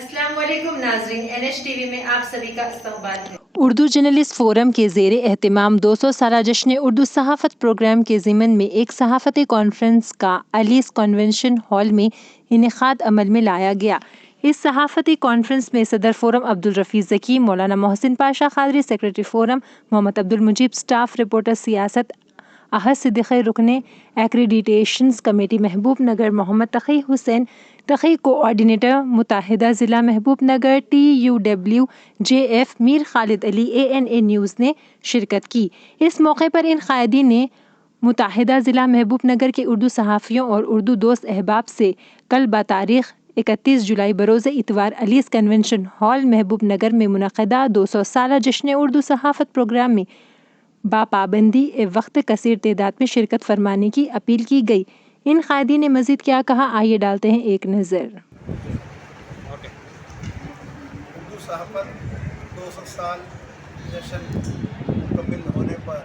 अस्सलाम वालेकुम नाजरीन, NH TV में आप सभी का इस्तकबाल है। उर्दू जर्नलिस्ट फोरम के ज़ेर एहतमाम 200 साला जश्न उर्दू सहाफ़त प्रोग्राम के ज़िमन में एक सहाफ़ती कॉन्फ्रेंस का अलीस कन्वेंशन हॉल में इनेकाद अमल में लाया गया। इस सहाफ़ती कॉन्फ्रेंस में सदर फोरम अब्दुल रफ़ीज़ ज़की, मौलाना Mohsin Pasha Qadri, secretary forum Mohammed Abdul Mujeeb, staff reporter Siasat Ahad Siddiqui, रुकने accreditations committee Mahbub Nagar Mohammed Taqi Hussain Taqi, coordinator मुत्तहिदा ज़िला Mahbub Nagar TUWJF Mir Khalid Ali ANA news ने शिरकत की। इस मौके पर इन क़ायदीन ने मुत्तहिदा ज़िला महबूब नगर के उर्दू सहाफ़ियों और उर्दू दोस्त अहबाब से कल बातारीख़ 31 जुलाई बरोज़ इतवार अलीस कन्वेंशन हॉल महबूब नगर में मुनक़दा 200 साला जश्न उर्दू सहाफ़त प्रोग्राम में बापाबंदी वक्त कसीर तादाद में शिरकत फरमाने की अपील की गई। इन क़ायदीन ने मज़ीद क्या कहा, आइए डालते हैं एक नज़र। उर्दू सहाफ़त 200 साल जश्न मुकम्मिल होने पर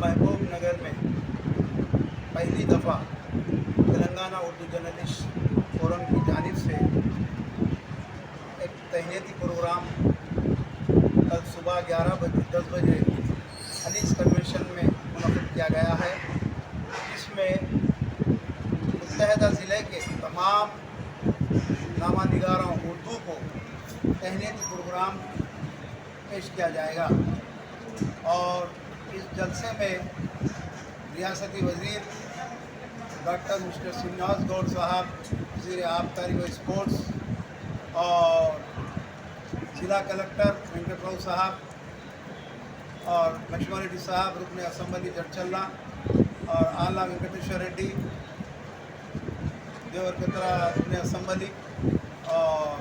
महबूब नगर में पहली दफ़ा तेलंगाना उर्दू जर्नलिस्ट फोरम की जानिब से एक तहनीती प्रोग्राम कल सुबह 10 बजे अलीस कन्वेंशन में मुनक़्क़िद किया गया है। इसमें मुत्तहिदा ज़िले के तमाम नामानिगारों उर्दू को तहनीती प्रोग्राम पेश किया जाएगा और इस जलसे में रियासती वज़ीर डॉक्टर मिस्टर श्रीनिवास गौड़ साहब, वज़ीर आबकारी व स्पोर्ट्स, और ज़िला कलेक्टर वेंकटराव साहब और लक्ष्मण रेड्डी साहब, रुकन असम्बली जड़चल्ला, और आला वेंकटेश्वर रेड्डी देवरकतरा रुकन असम्बली, और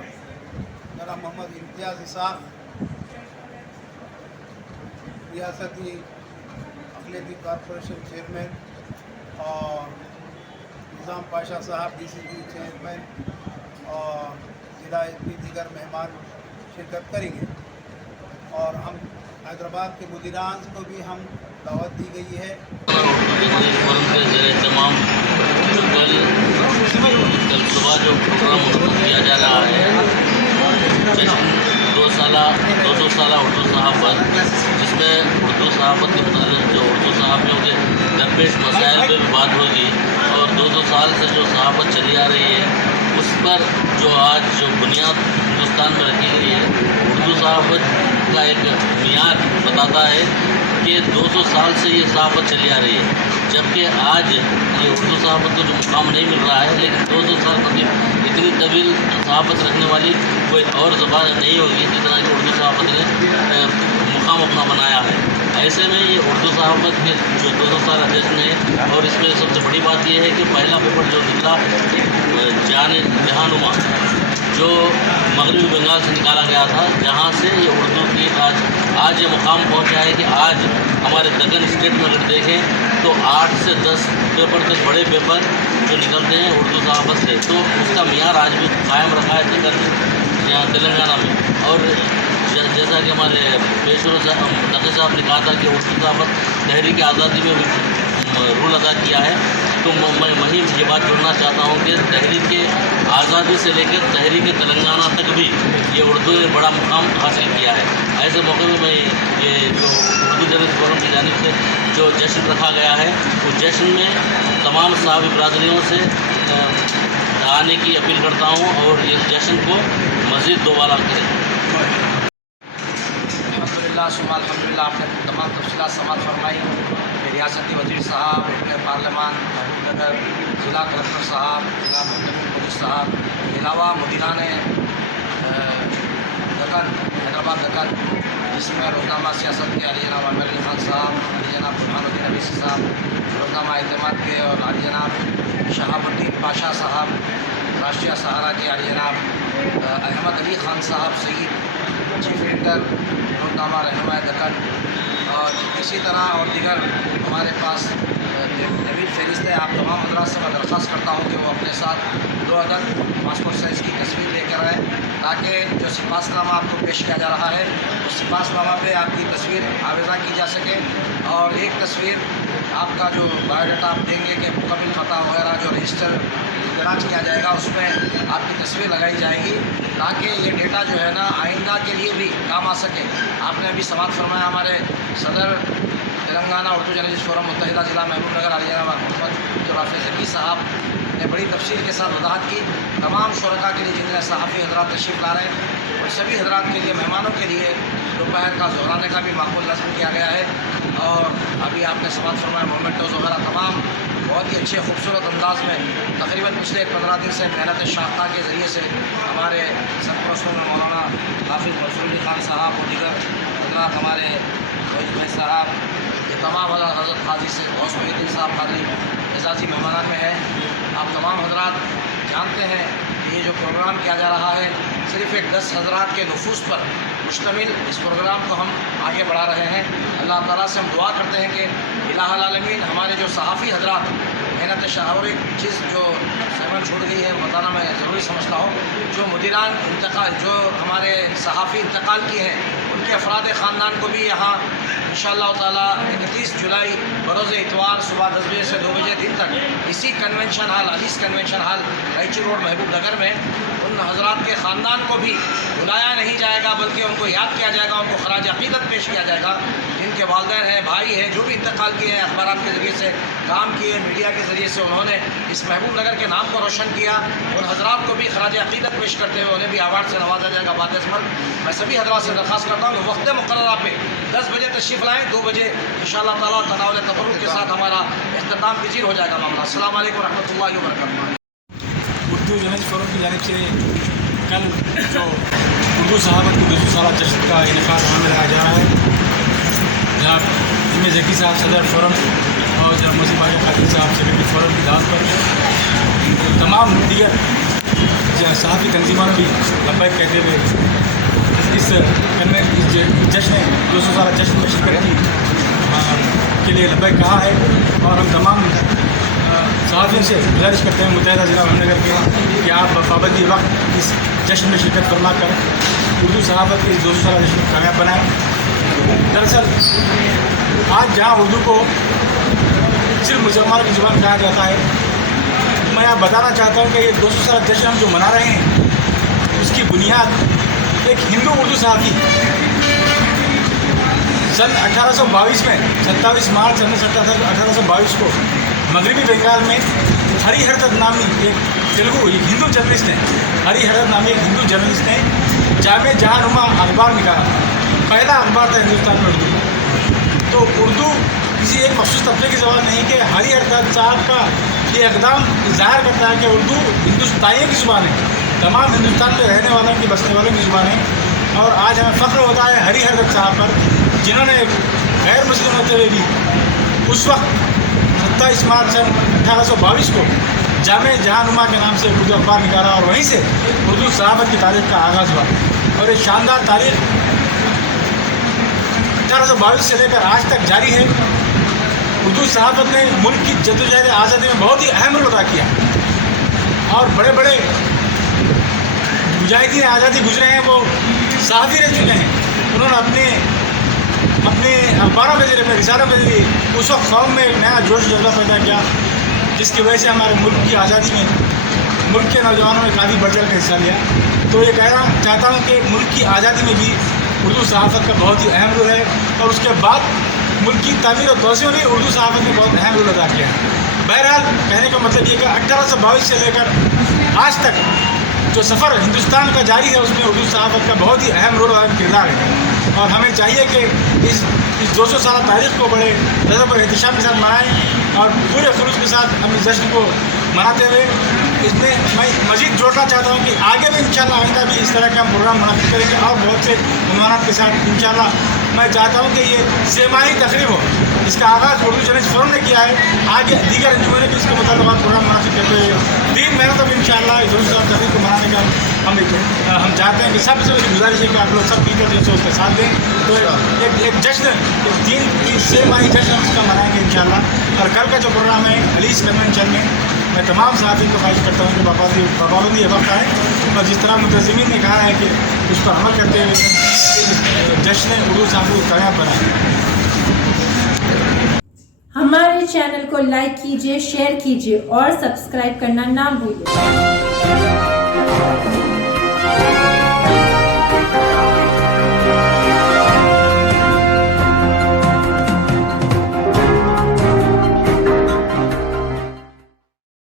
जनाब मोहम्मद इम्तियाज़ इसाक़ रियासती अक़लियती कॉरपोरेशन चेयरमैन, और निज़ाम पाशा साहब DCP चेयरमैन, और ज़िला की दीगर मेहमान शिरकत करेंगे। और हम हैदराबाद के मुदीरान को भी हम दावत दी गई है। फोरम के ज़ेर एहतमाम कल सुबह जो प्रोग्राम किया जा रहा है, जश्न 200 साला उर्दू सहाफ़त, जिसमें उर्दू सहाफ़त के मतलब जो उर्दू सहाफ़ियों के दरपेश मसाइल पर भी बात होगी और 200 साल से जो सहाफ़त चली आ रही है उस पर जो आज जो बुनियाद हिंदुस्तान में रखी गई है, उर्दू सहाफ़त का एक मियार बताता है कि 200 साल से ये सहाफ़त चली आ रही है, जबकि आज ये उर्दू सहाफ़त को जो मुकाम नहीं मिल रहा है, लेकिन 200 साल तक इतनी तवील सहाफ़त रखने वाली कोई और ज़बान नहीं होगी जितना कि उर्दू सहाफ़त ने मुकाम अपना बनाया है। ऐसे में ये उर्दू सहाफ़त के जो 200 साल जश्न है, और इसमें सबसे बड़ी बात यह है कि पहला पेपर जो निकला जहानुमा जो मगरबी बंगाल से निकाला गया था, जहाँ से ये उर्दू की आज ये मुकाम पहुँचा है कि आज हमारे दक्कन स्टेट में अगर देखें तो 8 से 10 पेपर तक बड़े पेपर जो निकलते हैं उर्दू सहाफ़त से, तो उसका मियार आज भी कायम रखा है दक्कन यहाँ तेलंगाना में। और जैसा कि हमारे पेशवर नक़ी साहब ने कहा था कि उर्दू सहाफ़त तहरीक आज़ादी में भी रोल अदा किया है, तो मैं वहीं ये बात जोड़ना चाहता हूँ कि तहरीक आज़ादी से लेकर तहरीक तेलंगाना तक भी ये उर्दू ने बड़ा मुकाम हासिल किया है। ऐसे मौके में मैं ये जो उर्दू जर्नलिस्ट फोरम की जानिब से जो जश्न रखा गया है, उस जश्न में तमाम सहाफ़ी बिरादरियों से आने की अपील करता हूँ और इस जश्न को मज़ीद दोबारा करें। अल्हम्दुलिल्लाह आपने तमाम तफसीलात समात फरमाई कि रियासती वज़ीर साहब, रुकन पार्लियामान महबूब नगर, ज़िला कलेक्टर साहब, ज़िला मुंतज़िम पुलिस साहब के अलावा मुदीरान दक्कन हैदराबाद दक्कन, जिसमें रोज़नामा सियासत के अली जनाब आमिर अली खान साहब, अली जनाब बुरहानुद्दीन अवीसी साहब, रोज़नामा एतमाद के और अली जनाब शहाबुद्दीन पाशा साहब, राष्ट्रीय सहारा के अली जनाब अहमद अली खान साहब सईद, चीफ एडिटर रोज़नामा रहनुमा दक्कन, और इसी तरह और दीगर हमारे पास नवीन फहरिस्त है। आप तमाम हज़रात से मैं दरख्वास्त करता हूँ कि वो अपने साथ 2 अदद पासपोर्ट साइज़ की तस्वीर लेकर आएँ, ताकि जो सिपासनामा आपको पेश किया जा रहा है उस सिपासनामा पे आपकी तस्वीर आवेज़ा की जा सके, और एक तस्वीर आपका जो बायोडाटा आप देंगे कि मुकम्मल पता वगैरह जो रजिस्टर इंदराज किया जाएगा, उसमें आपकी तस्वीर लगाई जाएगी ताकि ये डेटा जो है ना आइंदा के लिए भी काम आ सके। आपने अभी समाअत फरमाया, हमारे सदर तेलंगाना उर्दू जर्नलिस्ट फोरम मुत्तहिदा ज़िला महबूबनगर अली जनाब मोहम्मद अब्दुल ज़की साहब ने बड़ी तफसील के साथ वजाहत की। तमाम शुरका के लिए जितने सहाफ़ी हज़रात तशरीफ़ ला रहे हैं और सभी हज़रात के लिए, मेहमानों के लिए दोपहर का ज़ोहराने का भी माकूल नज़म किया गया है। और अभी आपने समाअत फरमाया मोमेंटोज़ वगैरह तमाम बहुत ही अच्छे खूबसूरत अंदाज में तकरीबन पिछले 15 दिन से मेहनत शाख्ता के ज़रिए से हमारे सरपरस्तों में मौलाना हाफिज़ मंसूर खान साहब और दीगर हज़रात, हमारे भाई साहब, ये तमाम हज़रत हाजी से गौस मोहिउद्दीन साहब हाजी एजाज़ी मेहमान में हैं। आप तमाम हज़रात जानते हैं कि ये जो प्रोग्राम किया जा रहा है सिर्फ़ एक 10 हज़रात के नफूस पर मुश्तमिल इस प्रोग्राम को हम आगे बढ़ा रहे हैं। अल्लाह ताला से हम दुआ करते हैं कि इलाहुल आलमीन हमारे जो सहाफ़ी हज़रात मेहनत शाह, और एक चीज़ जो सेवन छूट गई है बताना मैं ज़रूरी समझता हूँ, जो मुदीरान इंतकाल, जो हमारे सहाफ़ी इंतकाल किए हैं उनके अफराद ख़ानदान को भी यहाँ इंशाअल्लाह ताला 31 जुलाई बरोज़ इतवार सुबह 10 बजे से 2 बजे दिन तक इसी convention hall, Alis convention hall, Raichur road, Mahbubnagar में उन हज़रात के ख़ानदान को भी बुलाया नहीं जाएगा, बल्कि उनको याद किया जाएगा, उनको खराज अक़ीदत पेश किया जाएगा। जिनके वालिदैन हैं, भाई हैं, जो भी इंतकाल किए हैं, अखबारात के ज़रिए से काम किए, मीडिया के ज़रिए से उन्होंने इस महबूबनगर के नाम को रोशन किया, उन हज़रात को भी खराज अक़ीदत पेश करते हुए उन्हें भी अवार्ड से नवाजा जाएगा बाद अज़मत। मैं सभी हज़रात से दरख्वास्त करता हूँ कि वक्त मुक़र्ररा पे 10 बजे तशरीफ़ लाएँ, 2 बजे इंशाअल्लाह ताला तनावुल तबर्रुक के साथ हमारा इख्तिताम पज़ीर हो जाएगा मामला। अस्सलाम वालेकुम रहमतुल्लाहि व बरकातहू। उर्दू जर्नलिस्ट फोरम की जानिब से कल जो उर्दू सहाफ़त की 200 साला जश्न का इनेकाद वहाँ में लगाया जा रहा है, जनाब इमेज ज़की साहब सदर फोरम और जनाब मसीह बाजा खातिन साहब सेक्रेटरी फोरम की दावत पर तमाम दीगर सहाफ़ी तंजीमों ने भी लब्बैक कहते हुए इस जश्न 200 साला जश्न में शिरकत के लिए लब्बैक कहा है। और हम तमाम सहाफ़ियों से गुजारिश करते हैं मुत्तहिदा ज़िला महबूबनगर के कि आप पाबंदी वक्त इस जश्न में शिरकत फरमा कर उर्दू सहाफ़त के इस 200 साला जश्न को कामयाब बनाएँ। दरअसल आज जहाँ उर्दू को सिर्फ मुसलमानों की ज़ुबान कहा जाता है, मैं आप बताना चाहता हूँ कि ये 200 साला जश्न हम जो मना रहे हैं उसकी बुनियाद एक हिंदू उर्दू सहाफ़ी सन 1822 में 27 मार्च 1822 को मगरबी बंगाल में हरिहरदत्त नामी एक तेलुगु हिंदू जर्नलिस्ट ने, हरिहरदत्त नामी एक हिंदू जर्नलिस्ट ने जामे जहानुमा अखबार निकाला। पहला अखबार था हिंदुस्तान में उर्दू। तो उर्दू किसी एक मखसूस तबके की ज़बान नहीं कि हरिहरदत्त साहब का ये इक़दाम ज़ाहिर करता है कि उर्दू हिंदुस्तानियों की ज़ुबान है, तमाम हिंदुस्तान में रहने वालों की, बसने वालों की ज़ुबान है। और आज हमें फ़ख्र होता है हरिहरदत्त साहब पर, जिन्होंने गैर मुस्लिम होते हुए भी उस वक्त 27 मार्च सन 1822 को जामे जहानुमा के नाम से उर्दू अखबार निकाला और वहीं से उर्दू सहाफ़त की तारीख़ का आगाज़ हुआ। और ये शानदार तारीख़ 1822 से लेकर आज तक जारी है। उर्दू सहाफ़त ने मुल्क की जद्दोजहद आज़ादी में बहुत ही अहम रोल अदा किया और बड़े बड़े मुजाहिदीन आज़ादी गुजरे हैं, वो सहाफ़ी रह चुके हैं। उन्होंने अपने अखबारों के ज़रिए, अपने रिसालों के ज़रिए उस वक्त कौम में एक नया जोश जज्बा पैदा किया, जिसकी वजह से हमारे मुल्क की आज़ादी में मुल्क के नौजवानों ने काफ़ी बढ़ चढ़ कर हिस्सा लिया। तो ये कहना चाहता हूँ कि मुल्क की आज़ादी में भी उर्दू सहाफ़त का बहुत ही अहम रोल है और उसके बाद मुल्क की तामीर और तोसी में उर्दू सहाफ़त ने बहुत अहम रोल अदा किया है। बहरहाल कहने का मतलब ये कि 1822 से लेकर आज तक जो सफ़र हिंदुस्तान का जारी है उसमें उर्दू सहाफ़त का बहुत ही अहम रोल और किरदार है। और हमें चाहिए कि इस 200 साल तारीख़ को बड़े लज़्ज़त और एहतिशाम के साथ मनाएं और पूरे खुलूस के साथ हम इस जश्न को मनाते हुए इसमें मैं मज़ीद जोड़ना चाहता हूँ कि आगे भी इंशाअल्लाह आइंदा भी इस तरह के हम प्रोग्राम मुनाक़िद करेंगे और बहुत से मेहमानात के साथ इंशाअल्लाह। मैं चाहता हूँ कि ये सेमाही तकरीब हो, इसका आगाज़ उर्दू जर्नलिस्ट फोरम ने किया है, आगे दीगर अंजुमन भी इसके मुताबिक प्रोग्राम मुनाक़िद करते हुए दिन मेहनत अब इंशाअल्लाह इस 200 साल तकरीब को मनाने का हम चाहते हैं कि सबसे बड़ी गुजारिश है कि आप लोग सब मिलकर जो उसका साथ दें। तो एक जश्न, एक दिन सेमाही जश्न उसका मनाएंगे इंशाअल्लाह। और कल का जो प्रोग्राम है अलीस कन्वेंशन में मैं तमाम सहाफ़ी को ख्वाहिश करता हूँ कि पाबंदी वक्त आए और जिस तरह मुंतज़िमीन ने कहा है कि उस पर अमल करते हुए जश्न उर्दू सहाफ़ी को कामयाब बनाएं। हमारे ہمارے چینل کو لائک کیجیے، شیئر کیجیے اور سبسکرائب کرنا نہ بھولیں۔